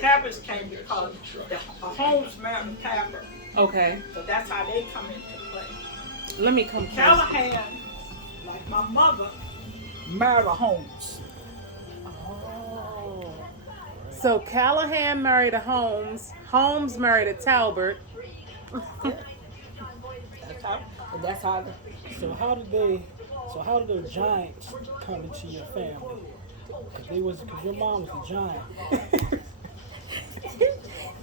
Talberts came because the Holmes married the Talbert. Okay. So that's how they come into play. Let me come close. Callahan, like my mother, married a Holmes. Oh. So Callahan married a Holmes. Holmes married a Talbert. That's how. So how did the Giants come into your family? Because your mom was a giant.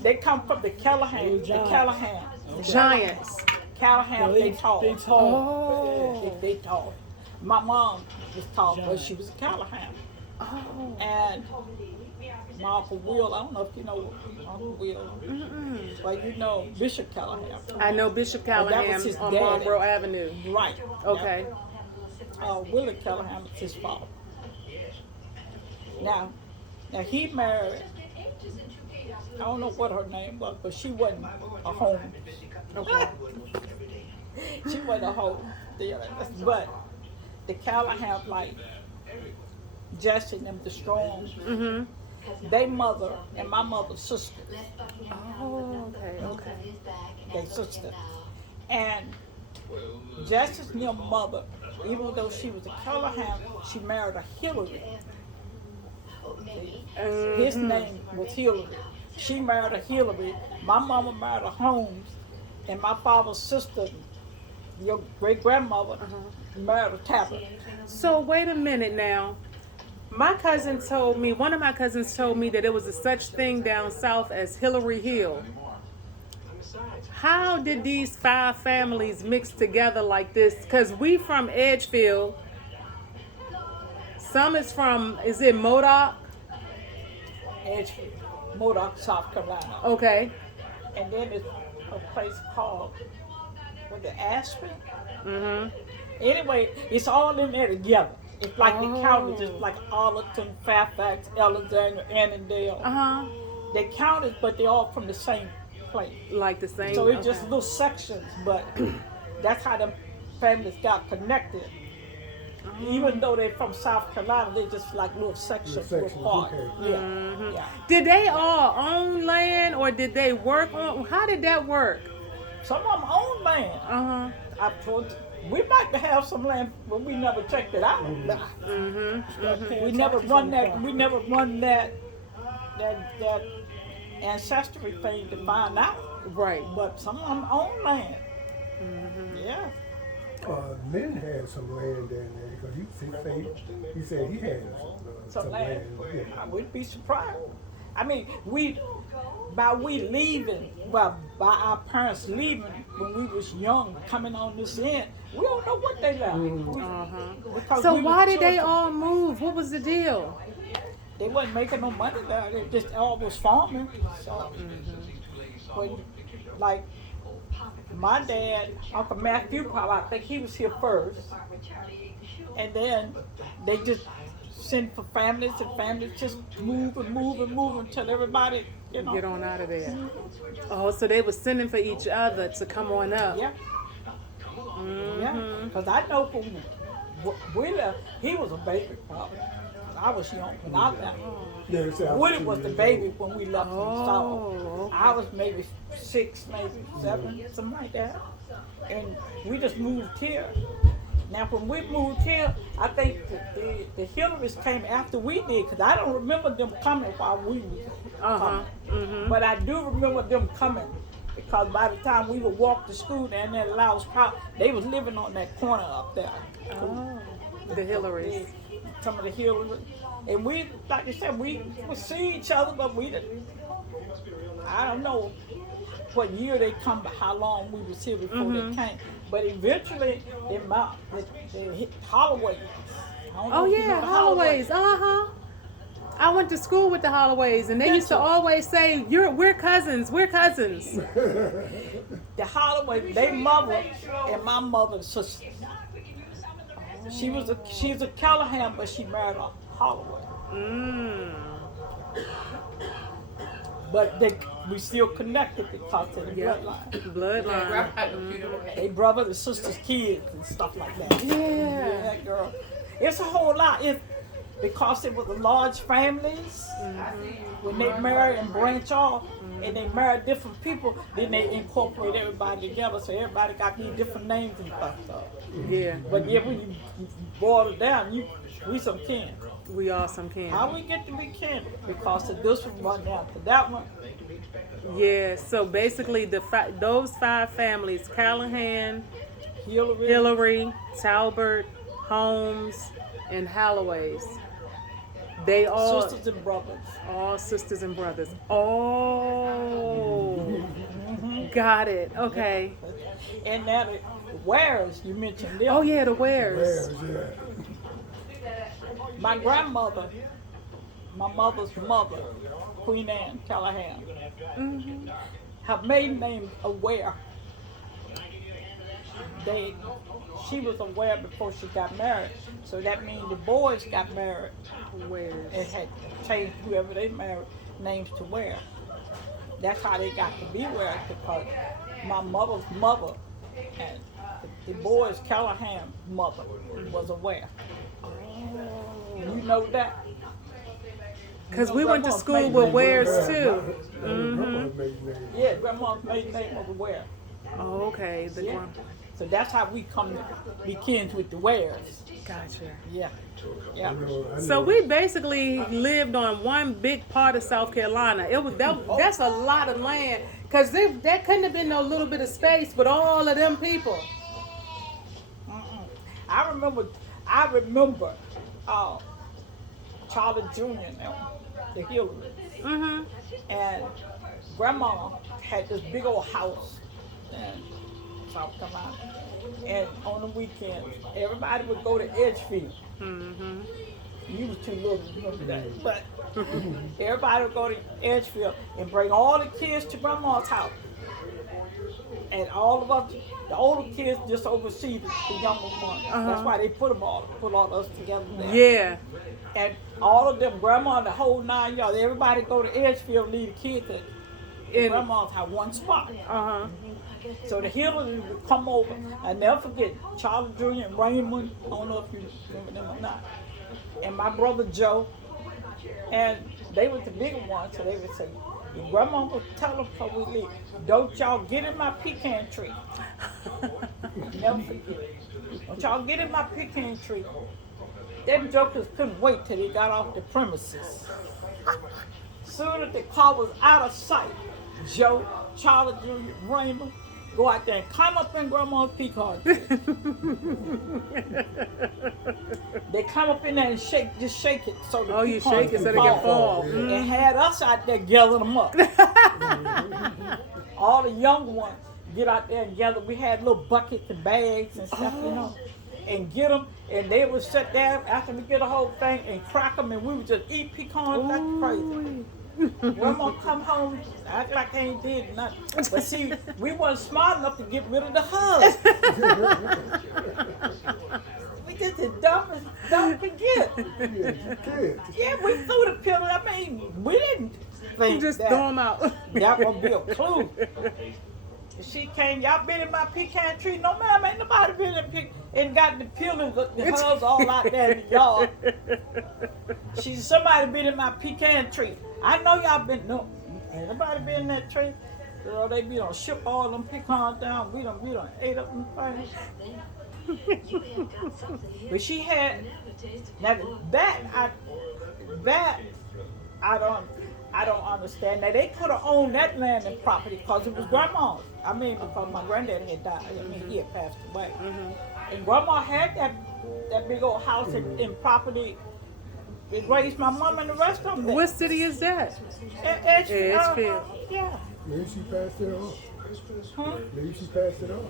They come from the Callahan. The Giants. Callahan. Okay. Giants. Callahan, they tall. They tall. Oh. They tall. My mom was tall, but Giant. she was a Callahan. Oh. And my Uncle Will, I don't know if you know Uncle Will. Mm-mm. Well, you know Bishop Callahan. I know Bishop Callahan was his on daddy. Marlboro Avenue. Right. Okay. Willie Callahan was his father. Now he married, I don't know what her name was, but she wasn't a home. Okay. She wasn't a home. But the Callahan, like Jesse and them, the Strongs, Mm-hmm. they mother and my mother's sister. Oh, okay. They sister. And Jesse's new mother, even though she was a Callahan, she married a Hillary. His name was Hillary. She married a Hillary. My mama married a Holmes. And my father's sister, your great-grandmother, married a Talbot. So wait a minute now. One of my cousins told me that there was a such thing down south as Hillary Hill. How did these 5 families mix together like this? Because we from Edgefield. Some is it Modoc? Edgefield, Modoc, South Carolina. Okay. And then it's a place called, Aspen? Mm-hmm. Anyway, it's all in there together. It's like the Oh. counties, just like Arlington, Fairfax, Alexandria, Annandale. Uh-huh. They counted, but they're all from the same place. Like the same. So it's just okay. little sections, but that's how the families got connected. Even though they're from South Carolina, they're just like little sections, little parts. okay. Yeah. Mhm. Yeah. Did they all own land or did they work on? How did that work? Some of them own land. Uh-huh. I told we might have some land, but we never checked it out. Mm-hmm. We never run that. We never run that ancestry thing to find out. Right. But some of them own land. Mm-hmm. Yeah. Lynn had some land down there because he said he had Some land. Yeah. I wouldn't be surprised. I mean, by our parents leaving when we was young, coming on this end, we don't know what they left. Because So we why was did they children. all move? What was the deal? They wasn't making no money there. They just all was farming. So, when, like, my dad, Uncle Matthew, probably, I think he was here first. And then they just sent for families, and families just move until everybody, Get on out of there. Oh, so they were sending for each other to come on up. Yeah. Yeah. Because I know when we left, he was a baby probably. I was young when I left. Yeah, they said I Woody 2 was the years baby old. when we left from Oh, South. okay. I was maybe 6, maybe 7, something like that. And we just moved here. Now, when we moved here, I think the Hillarys came after we did, because I don't remember them coming while we were coming. Mm-hmm. But I do remember them coming, because by the time we would walk to school down there at Laos Park, they was living on that corner up there. Oh, the Hillarys. Some of the Hillarys. And we, like I said, we would see each other, but we didn't, I don't know what year they come, but how long we was here before they came. But eventually, they hit Holloway. Oh yeah, Holloways. Uh-huh. I went to school with the Holloways, and they used to always say, we're cousins, we're cousins. The Holloway, they mother and my mother's sister. She's a Callahan, but she married a Holloway. But we still connected because of the bloodline. Bloodline. They brothers and sisters, kids and stuff like that. Yeah. Yeah, girl. It's a whole lot. because it was large families, when they marry and branch off, and they marry different people, then they incorporate everybody together, so everybody got these different names and stuff. Yeah, But yeah, when you boil it down, we some kin. we all some kin. How we get to be kin? Because of this one run down to that one. Yeah, so basically those 5 families, Callahan, Hillary, Talbert, Holmes, and Holloways, they all sisters and brothers. all sisters and brothers. Oh, got it. Okay. And now the Wares, you mentioned them. Oh yeah, the Wares. Bears, yeah. My grandmother, my mother's mother, Queen Anne Callahan, her maiden name Aware. She was aware before she got married, so that means the boys got married Wares. and had changed whoever they married names to Ware. That's how they got to be Ware, because my mother's mother and the boys Callahan mother was Aware. You know that? Because You know we went to grandma's school maiden with name Wares was too. Grandma's maiden name. Yeah, grandma's maiden name was Aware. Oh, okay. The Yeah. So that's how we come to be kin with the Wares. Gotcha. Yeah. Yeah. I know. So we basically lived on one big part of South Carolina. It was that's a lot of land, because that couldn't have been no little bit of space with all of them people. I remember Charlie Jr. now, the Hillary. And grandma had this big old house in South Carolina. And on the weekends, everybody would go to Edgefield. You was too little to remember that. But everybody would go to Edgefield and bring all the kids to grandma's house. And all of us, the older kids just oversee the younger ones. That's why they put all of us together there. Yeah. And all of them, grandma, the whole 9 yards, everybody go to Edgefield and leave the kids at grandma's have one spot. So the Hillary would come over. I never forget Charlie Jr. and Raymond. I don't know if you remember them or not. And my brother Joe. And they were the bigger ones, so they would say, your grandma would tell them before we leave, don't y'all get in my pecan tree. Never forget. Don't y'all get in my pecan tree. Them jokers couldn't wait till they got off the premises. Soon as the car was out of sight, Joe, Charlie Jr., Raymond, go out there and climb up in grandma's pecan tree. They come up in there and shake it so the You pecans shake it so they can fall. And had us out there gathering them up. All the young ones get out there and gather. We had little buckets and bags and stuff, and get them. And they would sit there after we get the whole thing and crack them, and we would just eat pecans like crazy. Grandma come home, act like they ain't did nothing. But see, we wasn't smart enough to get rid of the husk. We just the dumbest, don't forget. Yeah, we threw the pill. I mean, we didn't think Just that throw them out. that would be a clue. She came, y'all been in my pecan tree? No, ma'am, ain't nobody been in and got the peelings, the hubs all out there in the yard. Somebody been in my pecan tree. I know y'all been, no, ain't nobody been in that tree. Girl, they be done ship all them pecans down. We done ate up them things. But she had, now that I don't understand. Now they could have owned that land and property because it was grandma's. I mean, because my granddad had died. I mean, he had passed away. And grandma had that big old house and property. It raised my mom and the rest of them. What city is that? Edgefield. Yeah. Maybe she passed it on. Maybe she passed it on.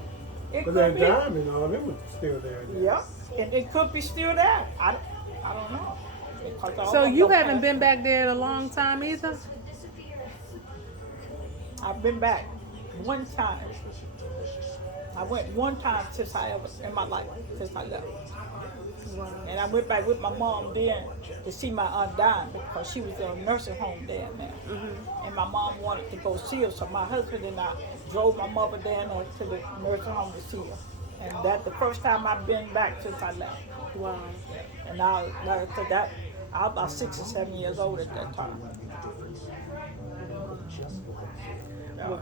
It But could that be. diamond, all them was still there. Yeah. And it could be still there. I don't know. Because all So of them you don't haven't pass. been back there in a long time either? I've been back one time. I went one time since I ever in my life, since I left. And I went back with my mom then to see my aunt dying because she was in a nursing home there now. And my mom wanted to go see her, so my husband and I drove my mother down to the nursing home to see her. And that's the first time I've been back since I left. Wow. And now, like I said, I was about 6 or 7 years old at that time. Well,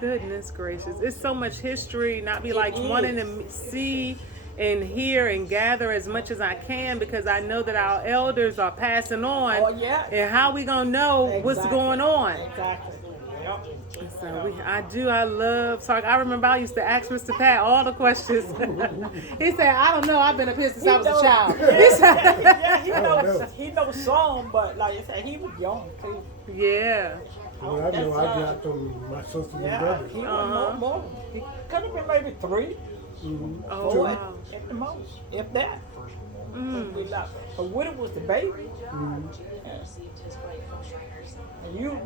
goodness gracious. It's so much history, not be like It wanting is. to see and hear and gather as much as I can because I know that our elders are passing on. Oh, yeah. And how we gonna know what's Exactly. going on? Exactly. Yep. So I love talk. I remember I used to ask Mr. Pat all the questions. He said, I don't know, I've been up here since I was a child. Yeah, he knows some, but like I said, he was young too. Yeah. Well, I know I got from my sisters and Yeah, brothers. he was no more. He could have been maybe 3, Oh, 4 wow. at the most, if that. But Woody was the baby. Yeah. And you,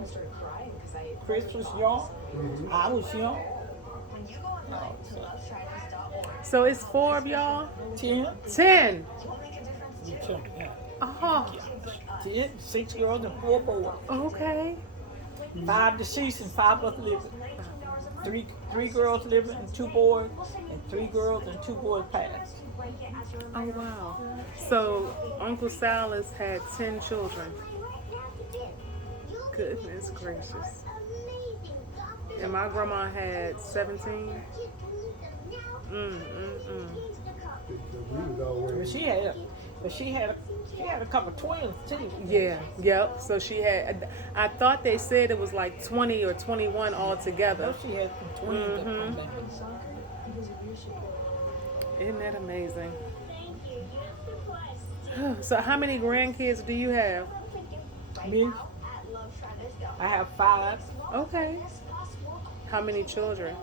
Chris was young. I was young. No, So it's 4 of y'all? 10, 10. You tell me that. Oh, 10, 6 girls and 4 boys. okay. 5 deceased and 5 left living. Three girls living and 2 boys, and 3 girls and 2 boys passed. Oh, wow. So Uncle Silas had 10 children. Goodness gracious. And my grandma had 17. We was always But she had a couple of twins too. Yeah, yep. So she had, I thought they said it was like 20 or 21 altogether. She had some twins. That come back. Isn't that amazing? So how many grandkids do you have? Me, I have 5. Okay. How many children?